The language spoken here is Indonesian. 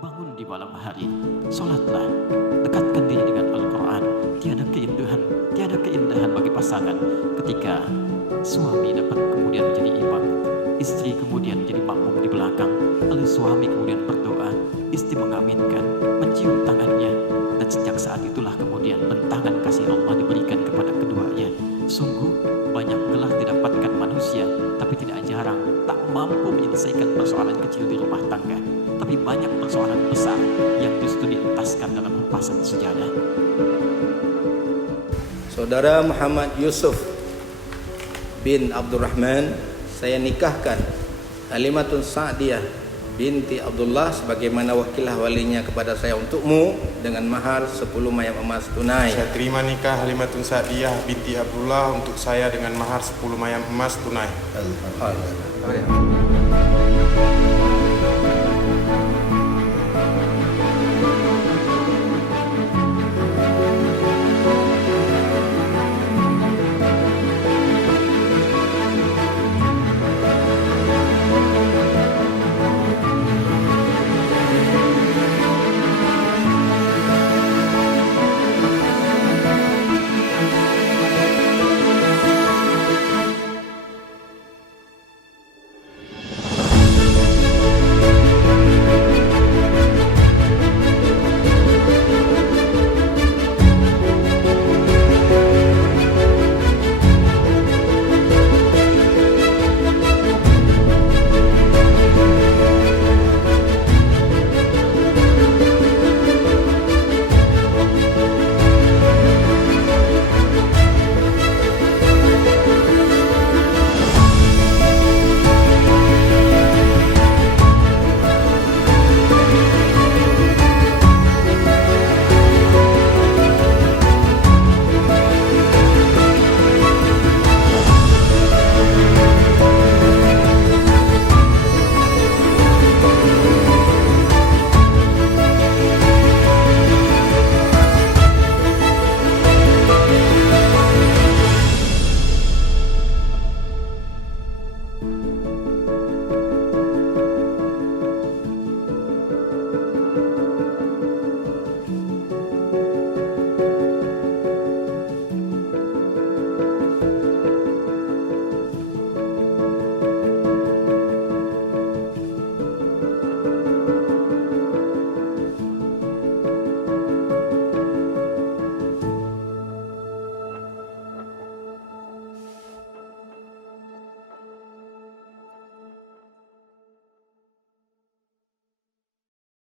bangun di malam hari, sholatlah, dekatkan diri dengan Al-Quran. Tiada keindahan bagi pasangan ketika suami dapat kemudian menjadi imam, istri kemudian jadi makmum di belakang, lalu suami kemudian berdoa, istri mengaminkan, mencium tangannya, dan sejak saat itulah kemudian bentangan kasih Allah diberikan kepada keduanya. Sungguh banyak gelar didapatkan manusia, tapi tidak jarang tak mampu menyelesaikan persoalan kecil di rumah tangga, tapi banyak persoalan besar yang justru dientaskan dalam hempasan sejadah. Saudara Muhammad Yusuf bin Abdurrahman, saya nikahkan Halimatun Sa'diyah binti Abdullah sebagaimana wakilah walinya kepada saya untukmu dengan mahar 10 mayam emas tunai. Saya terima nikah Halimatun Sa'diyah binti Abdullah untuk saya dengan mahar 10 mayam emas tunai. Alhamdulillah.